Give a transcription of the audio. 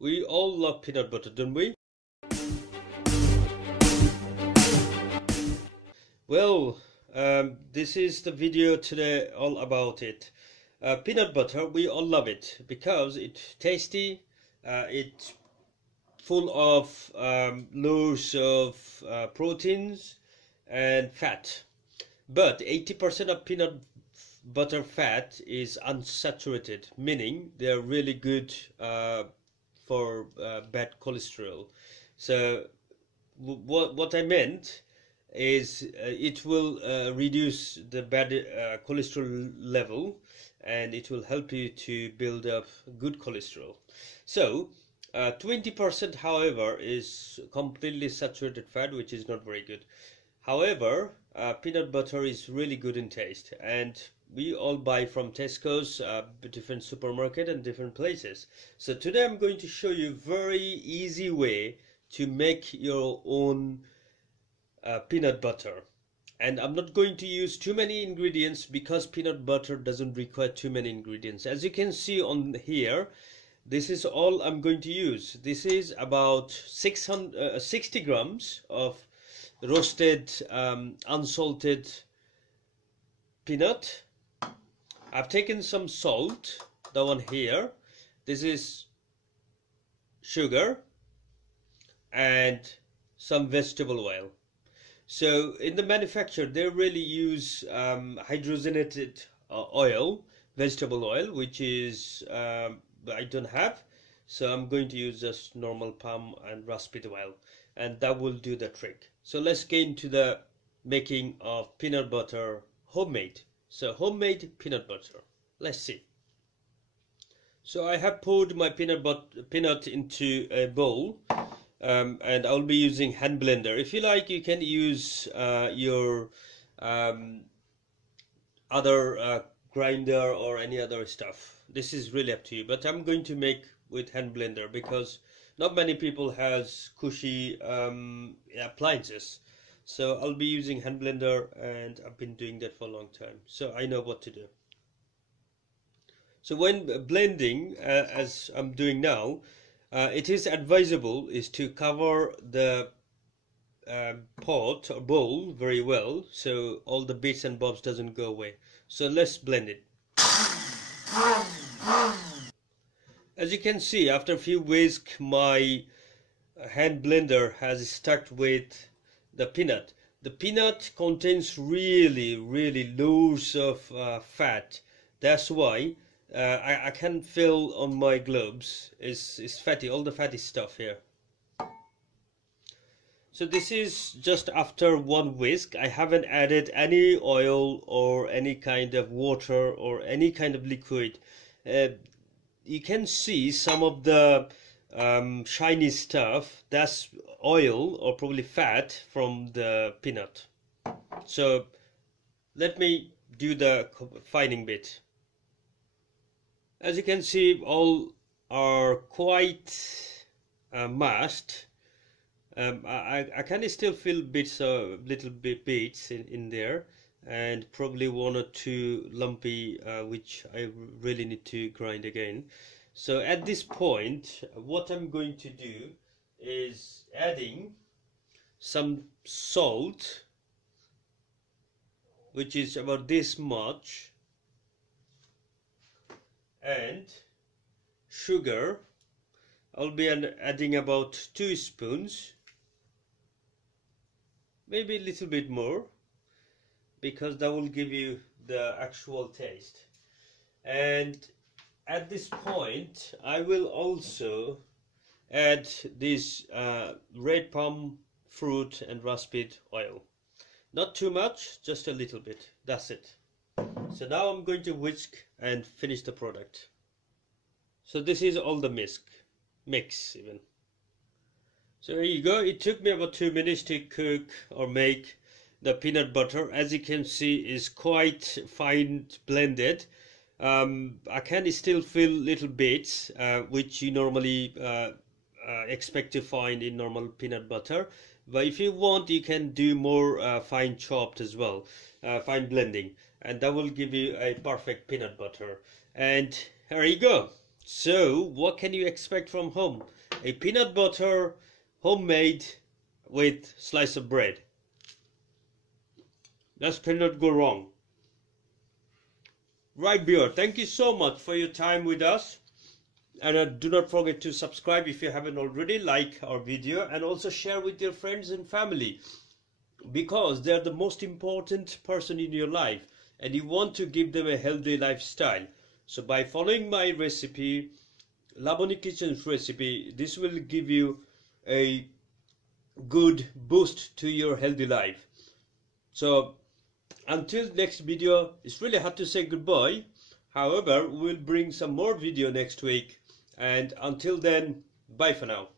We all love peanut butter, don't we? Well, this is the video today all about it. Peanut butter, we all love it because it's tasty, it's full of loads of proteins and fat. But 80% of peanut butter fat is unsaturated, meaning they are really good for bad cholesterol. So what I meant is it will reduce the bad cholesterol level, and it will help you to build up good cholesterol. So 20% however is completely saturated fat, which is not very good. However, peanut butter is really good in taste, and we all buy from Tesco's, different supermarket and different places. So today I'm going to show you a very easy way to make your own peanut butter. And I'm not going to use too many ingredients because peanut butter doesn't require too many ingredients. As you can see on here, this is all I'm going to use. This is about 60 grams of roasted unsalted peanut. I've taken some salt, the one here. This is sugar and some vegetable oil. So in the manufacture they really use hydrogenated oil, vegetable oil, which is I don't have, so I'm going to use just normal palm and rapeseed oil, and that will do the trick. So let's get into the making of peanut butter homemade. So homemade peanut butter, let's see. So I have poured my peanut into a bowl, and I'll be using hand blender. If you like, you can use your other grinder or any other stuff. This is really up to you, but I'm going to make with hand blender because not many people has cushy appliances. So I'll be using hand blender, and I've been doing that for a long time, so I know what to do. So when blending, as I'm doing now, it is advisable is to cover the pot or bowl very well, so all the bits and bobs doesn't go away. So let's blend it. As you can see, after a few whisks, my hand blender has stuck with the peanut. The peanut contains really loads of fat. That's why I can feel on my gloves is fatty, all the fatty stuff here. So this is just after one whisk. I haven't added any oil or any kind of water or any kind of liquid. You can see some of the shiny stuff, that's oil or probably fat from the peanut. So let me do the fining bit. As you can see, all are quite mashed. I can still feel bits, little bits in there, and probably one or two lumpy, which I really need to grind again. So at this point, what I'm going to do is adding some salt, which is about this much, and sugar. I'll be adding about 2 spoons, maybe a little bit more, because that will give you the actual taste. And at this point I will also add this red palm fruit and rapeseed oil. Not too much, just a little bit, that's it. So now I'm going to whisk and finish the product. So this is all the mix even. So here you go. It took me about 2 minutes to cook or make the peanut butter. As you can see, is quite fine blended. I can still feel little bits which you normally expect to find in normal peanut butter, but if you want you can do more fine chopped as well, fine blending, and that will give you a perfect peanut butter. And here you go. So what can you expect from home? A peanut butter homemade with slice of bread. That cannot go wrong. Right, viewer, thank you so much for your time with us. And do not forget to subscribe if you haven't already, like our video, and also share with your friends and family, because they're the most important person in your life and you want to give them a healthy lifestyle. So by following my recipe, Laboni Kitchen's recipe, this will give you a good boost to your healthy life. So until next video, it's really hard to say goodbye. However, we'll bring some more video next week. And until then, bye for now.